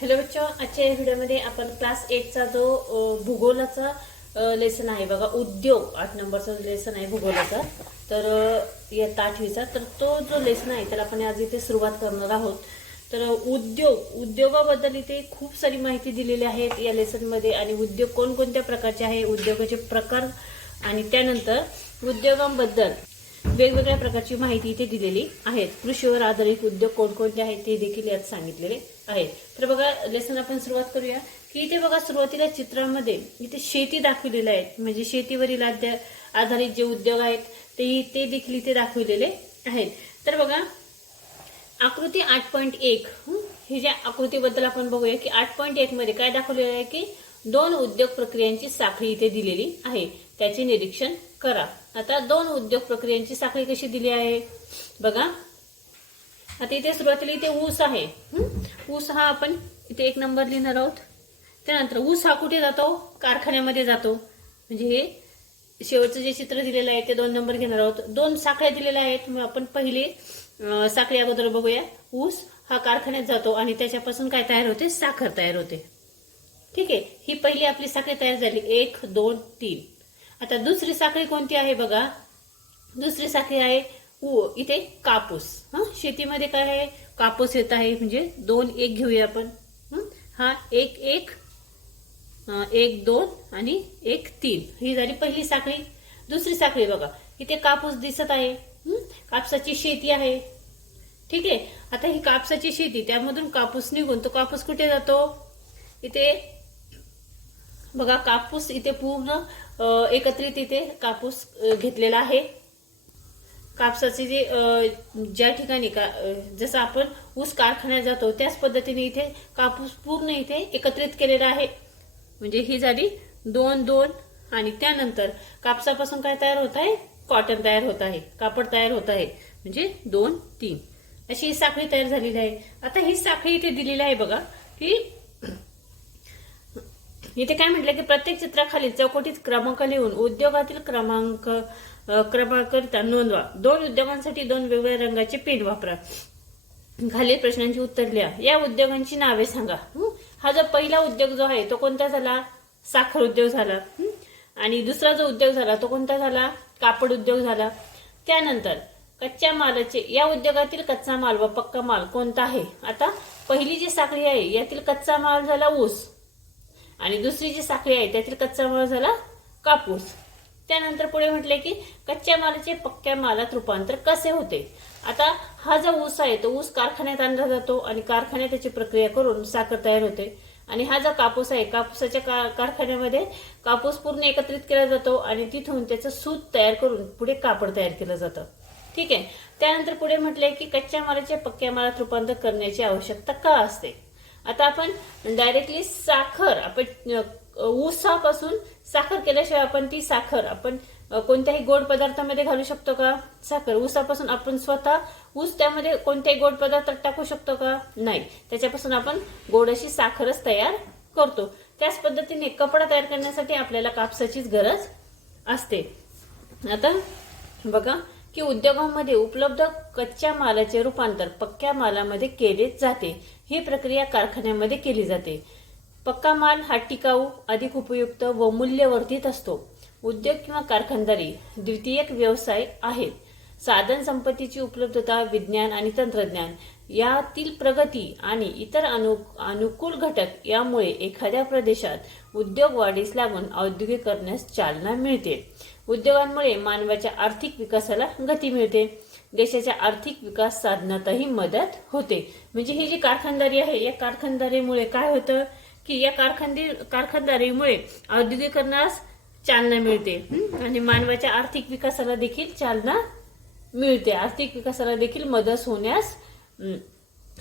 Hello बच्चो आजच्या या व्हिडिओमध्ये आपण क्लास एटचा जो भूगोलाचा लेसन आहे बघा उद्योग आठ नंबरचा लेसन आहे भूगोलाचा तर या इयत्ता आठवीचा तर तो जो लेसन आहे त्याला आपण आज इथे सुरुवात करणार आहोत. तर उद्योग उद्योगाबद्दल इथे खूप सारी माहिती दिलेली आहे या लेसनमध्ये आणि उद्योग कोणकोणत्या प्रकारचे आहे उद्योगाचे प्रकार आणि त्यानंतर उद्योगांबद्दल. वेगवेगळ्या प्रकारची माहिती इथे दिलेली आहे कृषीवर आधारित उद्योग कोणकोणते आहेत ते देखील यात सांगितलेले आहेत. तर बघा लेसन आपण सुरुवात करूया. की इथे बघा सुरुवातीला चित्रामध्ये इथे शेती दाखवलेलं आहे म्हणजे शेतीवरील आधारित जे उद्योग आहेत ते ते देखील इथे दाखवलेले आहेत. तर बघा आकृती आठ पॉईंट एक हे? ज्या आकृतीबद्दल आपण बघूया की आठ पॉईंट एक मध्ये काय दाखवलेलं आहे की दोन उद्योग प्रक्रियांची साखळी इथे दिलेली आहे. त्याचे निरीक्षण करा. आता दोन उद्योग प्रक्रियांची साखळी कशी दिली आहे? बघा. आता इथे सुरुवातीला इथे ऊस आहे. ऊस हा आपण इथे एक नंबर लिहिणार आहोत. त्यानंतर ऊस हा कुठे जातो? कारखान्यामध्ये जातो. म्हणजे हे शेवटचं जे चित्र दिलेलं आहे ते दोन नंबर घेणार आहोत. दोन साखळ्या दिलेल्या आहेत. मग आपण पहिली साखळी अगोदर बघूया. ऊस हा कारखान्यात जातो आणि त्याच्यापासून काय तयार होते? साखर तयार होते. ठीक आहे. ही पहिली आपली साखळी तयार झाली. एक दोन तीन. आता दुसरी साखळी कोणती आहे बघा? दुसरी साखळी आहे ऊ इथे कापूस. हा? शेतीमध्ये काय आहे? कापूस येत आहे म्हणजे दोन एक घेऊया आपण. हा? एक एक एक दोन आणि एक तीन. ही झाली पहिली साखळी. दुसरी साखळी बघा. इथे कापूस दिसत आहे. कापसाची शेती आहे. ठीक आहे? आता ही कापसाची शेती त्यामधून कापूस निघून तो कापूस कुठे जातो? इथे बघा कापूस इथे पूर्ण एकत्रित इथे कापूस घेतलेला आहे. कापसाचे जे ज्या ठिकाणी का जसं आपण ऊस कारखान्यात जातो त्याच पद्धतीने इथे कापूस पूर्ण इथे एकत्रित केलेला आहे. म्हणजे ही झाली दोन दोन आणि त्यानंतर कापसापासून काय तयार होत आहे? कॉटन तयार होत आहे कापड तयार होत आहे. म्हणजे दोन तीन. अशी ही साखळी तयार झालेली आहे. आता ही साखळी इथे दिलेली आहे बघा की इथे काय म्हटलं की प्रत्येक चित्राखाली चौकटीत क्रमांक लिहून उद्योगातील क्रमांक क्रमांकरिता नोंदवा. दोन उद्योगांसाठी दोन वेगवेगळ्या रंगाचे पेंट वापरा. खालील प्रश्नांची उत्तर लिहा. या उद्योगांची नावे सांगा. हा? जो पहिला उद्योग जो आहे तो कोणता झाला? साखर उद्योग झाला. आणि दुसरा जो उद्योग झाला तो कोणता झाला? कापड उद्योग झाला. त्यानंतर कच्च्या मालाचे या उद्योगातील कच्चा माल व पक्का माल कोणता आहे? आता पहिली जी साखळी आहे यातील कच्चा माल झाला ऊस. आणि दुसरी जी साखळी आहे त्यातील कच्चा माल झाला कापूस. त्यानंतर पुढे म्हटले की कच्च्या मालाचे पक्क्या मालात रूपांतर कसे होते? आता हा जो ऊस आहे तो ऊस कारखान्यात आणला जातो आणि कारखान्यात त्याची प्रक्रिया करून साखर तयार होते. आणि हा जो कापूस आहे कापूसाच्या का- कारखान्यामध्ये कापूस पूर्ण एकत्रित केला जातो आणि तिथून त्याचं सूत तयार करून पुढे कापड तयार केलं जातं. ठीक आहे? त्यानंतर पुढे म्हटले की कच्च्या मालाचे पक्क्या मालात रूपांतर करण्याची आवश्यकता का असते? आता आपण डायरेक्टली साखर आपण ऊसापासून साखर केल्याशिवाय आपण ती साखर आपण कोणत्याही गोड पदार्थामध्ये घालू शकतो का? साखर ऊसापासून आपण स्वतः ऊस त्यामध्ये कोणत्याही गोड पदार्थ टाकू शकतो का? नाही. त्याच्यापासून आपण गोड अशी साखरच तयार करतो. त्याच पद्धतीने कपडा तयार करण्यासाठी आपल्याला कापसाचीच गरज असते. आता बघा की उद्योगांमध्ये उपलब्ध कच्च्या मालाचे रूपांतर पक्क्या मालामध्ये केले जाते. ही प्रक्रिया कारखान्यामध्ये केली जाते. पक्का माल हा टिकाऊ अधिक उपयुक्त व मूल्यवर्धित असतो. उद्योग किंवा कारखानदारी द्वितीयक व्यवसाय आहेत साधन संपत्तीची उपलब्धता विज्ञान आणि तंत्रज्ञान यातील प्रगती आणि इतर अनु अनुकूल घटक यामुळे एखाद्या प्रदेशात उद्योग वाढीस लागून औद्योगिकरणास चालना मिळते. उद्योगांमुळे मानवाच्या आर्थिक विकासाला गती मिळते. देशाच्या आर्थिक विकास साधनातही मदत होते. म्हणजे ही जी कारखानदारी आहे या कारखानदारीमुळे काय होतं की या कारखानदी कारखानदारीमुळे औद्योगिकरणास चालना मिळते. आणि मानवाच्या आर्थिक विकासाला देखील चालना मिळते. आर्थिक विकासाला देखील मदत होण्यास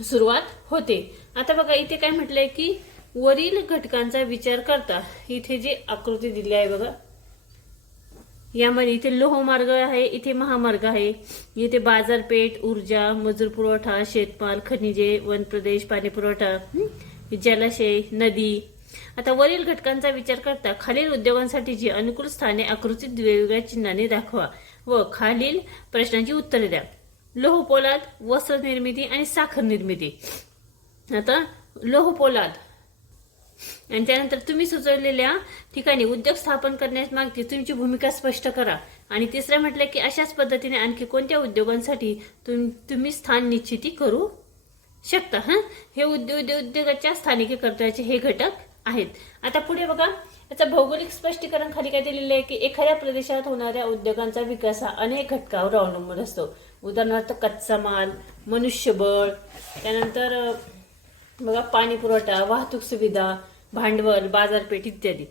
सुरुवात होते. आता बघा इथे काय म्हटलंय की वरील घटकांचा विचार करता इथे जी आकृती दिली आहे बघा यामध्ये इथे लोहमार्ग आहे इथे महामार्ग आहे. इथे बाजारपेठ ऊर्जा मजूर पुरवठा शेतमाल खनिजे वन प्रदेश पाणी पुरवठा जलाशय नदी. आता वरील घटकांचा विचार करता खालील उद्योगांसाठी जी अनुकूल स्थाने आकृतीत वेगवेगळ्या चिन्हाने दाखवा व खालील प्रश्नांची उत्तरे द्या. लोहपोलाद वस्त्र निर्मिती आणि साखर निर्मिती. आता लोहपोलाद आणि त्यानंतर तुम्ही सुचवलेल्या ठिकाणी उद्योग स्थापन करण्यास मागती तुमची भूमिका स्पष्ट करा. आणि तिसरं म्हटलं की अशाच पद्धतीने आणखी कोणत्या उद्योगांसाठी तुम तुम्ही स्थान निश्चिती करू शकता हा? हे उद्योग उद्योगाच्या स्थानिकीकरणाचे हे घटक आहेत. आता पुढे बघा याचं भौगोलिक स्पष्टीकरण खाली काय दिलेलं आहे की एखाद्या प्रदेशात होणाऱ्या उद्योगांचा विकास हा अनेक घटकावर अवलंबून असतो. उदाहरणार्थ कच्चा माल मनुष्यबळ त्यानंतर बघा पाणी पुरवठा वाहतूक सुविधा भांडवल बाजारपेठ इत्यादी.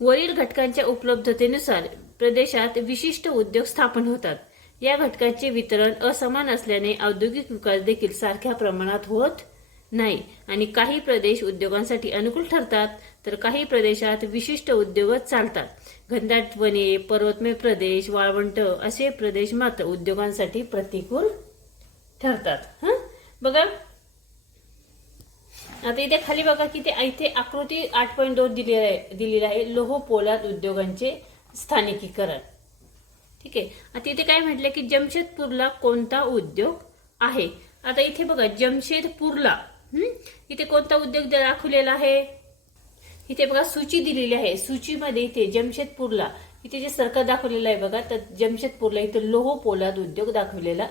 वरील घटकांच्या उपलब्धतेनुसार प्रदेशात विशिष्ट उद्योग स्थापन होतात. या घटकांचे वितरण असमान असल्याने औद्योगिक विकास देखील सारख्या प्रमाणात होत नाही. आणि काही प्रदेश उद्योगांसाठी अनुकूल ठरतात तर काही प्रदेशात विशिष्ट उद्योगच चालतात. घनदाट वने पर्वतमय प्रदेश वाळवंट असे प्रदेश मात्र उद्योगांसाठी प्रतिकूल ठरतात. हं? बघा आता इथे खाली बघा की ते इथे आकृती आठ पॉईंट दोन दिली आहे दिलेली आहे लोह पोलाद उद्योगांचे स्थानिकीकरण. ठीक आहे? आता इथे काय म्हटलं की जमशेदपूरला कोणता उद्योग आहे? आता इथे बघा जमशेदपूरला इथे कोणता उद्योग दाखवलेला आहे? इथे बघा सूची दिलेली आहे. सूचीमध्ये इथे जमशेदपूरला इथे जे सरकार दाखवलेलं आहे बघा तर जमशेदपूरला इथे लोह पोलाद उद्योग दाखवलेला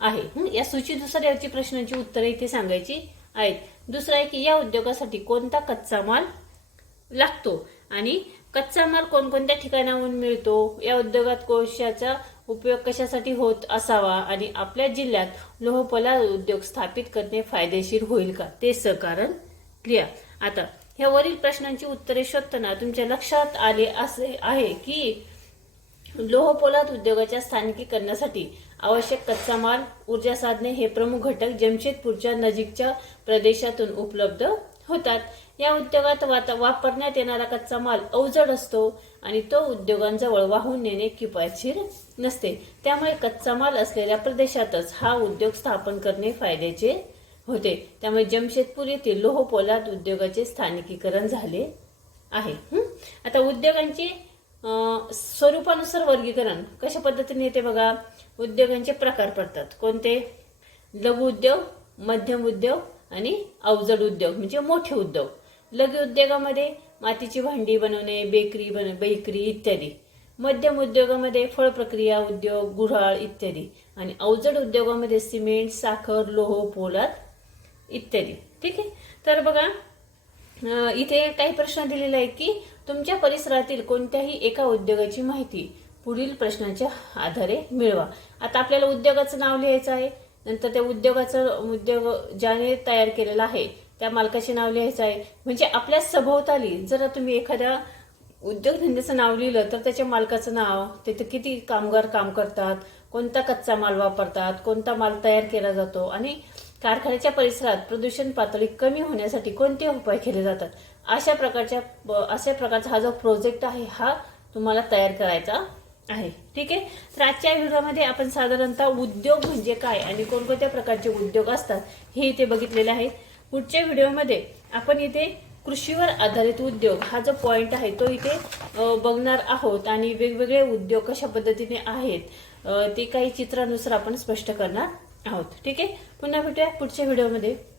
आहे. या सूचीनुसार याची प्रश्नांची उत्तरे इथे सांगायची. आहेत. दुसरं आहे की या उद्योगासाठी कोणता कच्चा माल लागतो? आणि कच्चा माल कोणकोणत्या ठिकाणाहून मिळतो? या उद्योगात कोळशाचा उपयोग कशासाठी होत असावा? आणि आपल्या जिल्ह्यात लोहपोलाद उद्योग स्थापित करणे फायदेशीर होईल का? ते सहकारण क्रिया. आता ह्या वरील प्रश्नांची उत्तरे शोधताना तुमच्या लक्षात आले असे आहे की लोहपोलाद उद्योगाच्या स्थानिकीकरणासाठी आवश्यक कच्चा माल ऊर्जा साधने हे प्रमुख घटक जमशेदपूरच्या नजीकच्या प्रदेशातून उपलब्ध होतात. या उद्योगात वाता- वापरण्यात येणारा कच्चा माल अवजड असतो आणि तो उद्योगांजवळ वाहून नेणे किफायतशीर नसते. त्यामुळे कच्चा माल असलेल्या प्रदेशातच हा उद्योग स्थापन करणे फायद्याचे होते. त्यामुळे जमशेदपूर येथील लोह पोलाद उद्योगाचे स्थानिकीकरण झाले आहे. आता उद्योगांची स्वरूपानुसार वर्गीकरण. कशा पद्धतीने येते बघा? उद्योगांचे प्रकार पडतात. कोणते? लघु उद्योग मध्यम उद्योग आणि अवजड उद्योग म्हणजे मोठे उद्योग. लघु उद्योगामध्ये मातीची भांडी बनवणे बेकरी बन बेकरी इत्यादी. मध्यम उद्योगामध्ये फळ प्रक्रिया उद्योग गुऱ्हाळ इत्यादी. आणि अवजड उद्योगामध्ये सिमेंट साखर लोह पोलाद इत्यादी. ठीक आहे? तर बघा इथे काही प्रश्न दिलेले आहेत की तुमच्या परिसरातील कोणत्याही एका उद्योगाची माहिती पुढील प्रश्नाच्या आधारे मिळवा. आता आपल्याला उद्योगाचं नाव लिहायचं आहे नंतर त्या उद्योगाचं उद्योग ज्याने तयार केलेला आहे त्या मालकाचे नाव लिहायचं आहे. म्हणजे आपल्या सभोवताली जर तुम्ही एखाद्या उद्योगधंद्याचं नाव लिहिलं तर त्याच्या मालकाचं नाव तिथे किती कामगार काम करतात कोणता कच्चा माल वापरतात कोणता माल तयार केला जातो आणि कारखान्याच्या परिसरात प्रदूषण पातळी कमी होण्यासाठी कोणते उपाय केले जातात? अशा प्रकारच्या अशा प्रकारचा हा जो प्रोजेक्ट आहे हा तुम्हाला तयार करायचा आहे. ठीक आहे? तर आजच्या व्हिडिओमध्ये आपण साधारणतः उद्योग म्हणजे काय आणि कोणकोणत्या प्रकारचे उद्योग असतात हे इथे बघितलेले आहे. पुढच्या व्हिडिओमध्ये आपण इथे कृषीवर आधारित उद्योग हा जो पॉईंट आहे तो इथे बघणार आहोत आणि वेगवेगळे उद्योग कशा पद्धतीने आहेत ते काही चित्रानुसार आपण स्पष्ट करणार आहोत. ठीक आहे? पुन्हा भेटूया पुढच्या व्हिडिओमध्ये.